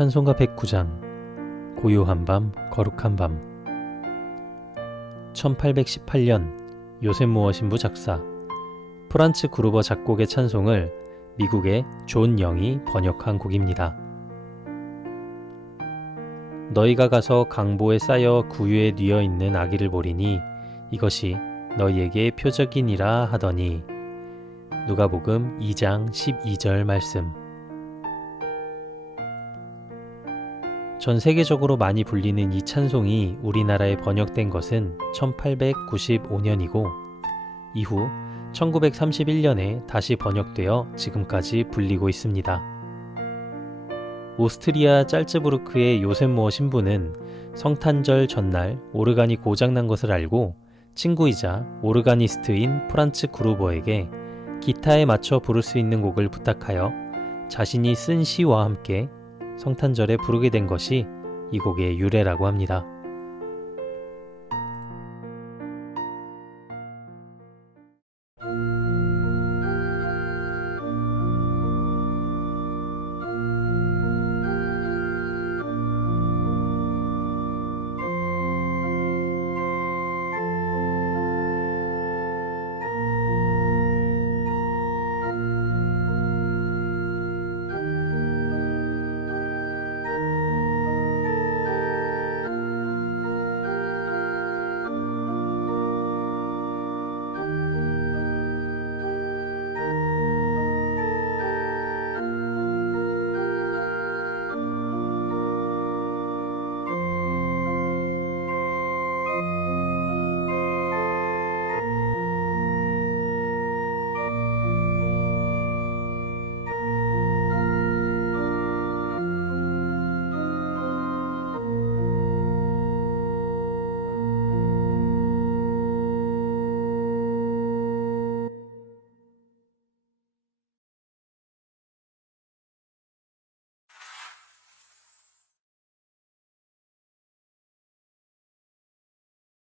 찬송가 109장 고요한 밤 거룩한 밤. 1818년 요셉 모어 신부 작사 프란츠 그루버 작곡의 찬송을 미국의 존 영이 번역한 곡입니다. 너희가 가서 강보에 쌓여 구유에 뉘어 있는 아기를 보리니 이것이 너희에게 표적이니라 하더니. 누가복음 2장 12절 말씀 전 세계적으로 많이 불리는 이 찬송이 우리나라에 번역된 것은 1895년이고 이후 1931년에 다시 번역되어 지금까지 불리고 있습니다. 오스트리아 짤츠부르크의 요셉 모어 신부는 성탄절 전날 오르간이 고장난 것을 알고 친구이자 오르가니스트인 프란츠 그루버에게 기타에 맞춰 부를 수 있는 곡을 부탁하여 자신이 쓴 시와 함께 성탄절에 부르게 된 것이 이 곡의 유래라고 합니다.